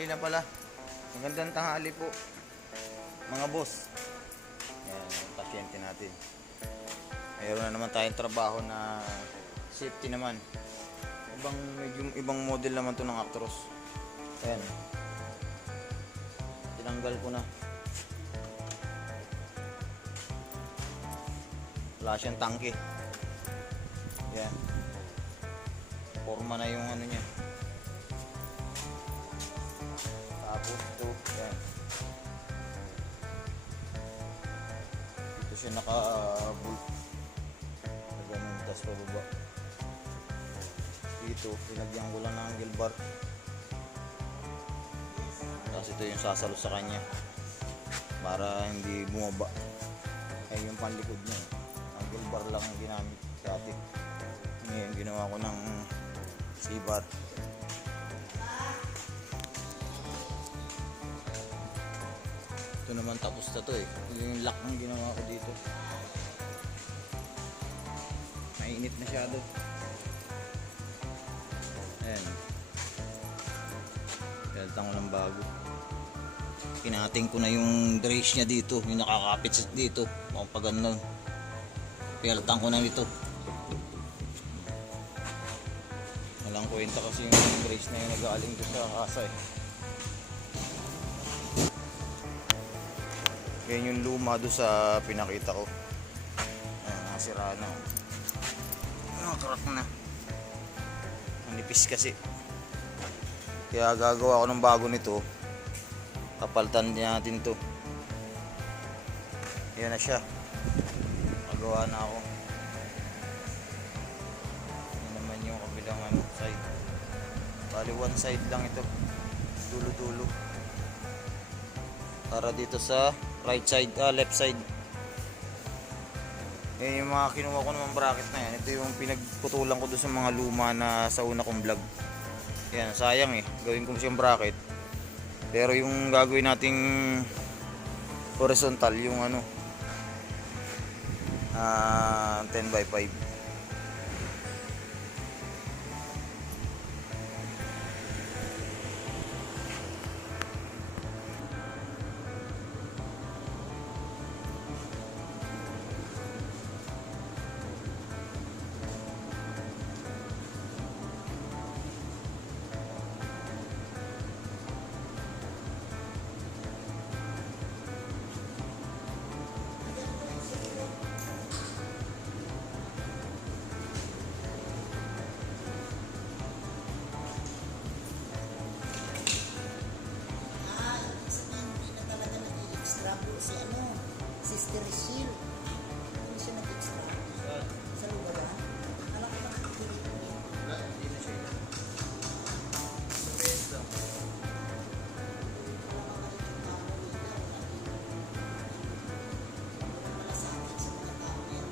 tanghali na pala. Magandang tanghali po, mga boss. Ayan, yung pasyente natin. Mayroon na naman tayong trabaho na safety naman. Medyo ibang model naman to ng Actros. Ayan. Tinanggal ko na. Wala siyang tangke. Ayan. Forma na yung ano niya. Tapos ito, yan. Ito siya naka-bolt. Ganun, tas pababa. Dito, pinagyan ko lang ng angle bar. Tapos ito yung sasalo sa kanya. Para hindi bumaba. Ay yung panlikod niya. Angle bar lang ang ginamit dati. Ngayon, ginawa ko ng C-bar. Ito naman tapos na to eh. Yung lock ang ginawa ko dito. Mainit masyado. Ayan. Palitan ko ng bago. Pinating ko na yung brace niya dito. Yung nakakapit dito. Makapag ganun. Palitan ko na dito. Walang kwenta kasi yung brace na yung nag-aaling doon sa kasa eh. Yan yung luma doon sa pinakita ko. Ayan, nakasira na. Nakarak na. Manipis kasi. Kaya gagawa ko ng bago nito. Kapalitan din natin to. Yan na siya. Magawa na ako. Yan naman yung kabilang side. Bali one side lang ito. Dulo-dulo. Para dito sa right side, left side. Yan yung mga kinuha ko naman bracket na yan. Ito yung pinagputulan ko doon sa mga luma na sa una kong vlog. Yan, sayang eh. Gawin ko siyang bracket. Pero yung gagawin nating horizontal, yung ano, 10x5. Si ano, Sister Shield. Hindi siya nag-extra. Sa lugar ba? Alam ko lang nakikinig ko yun. Wala, hindi na siya. Sa best lang. Malasakit sa mga tao yan.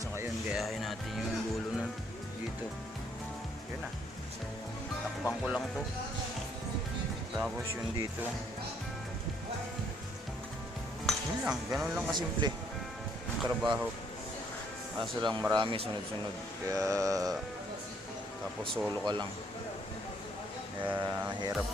Saka yun, gayahin natin yung dulo nun dito. Yun na. Takpan ko lang to. Tapos yun dito. Yun lang, ganun lang kasimple yung trabaho. Kaso lang marami sunod-sunod. Kaya tapos solo ka lang. Kaya hirap.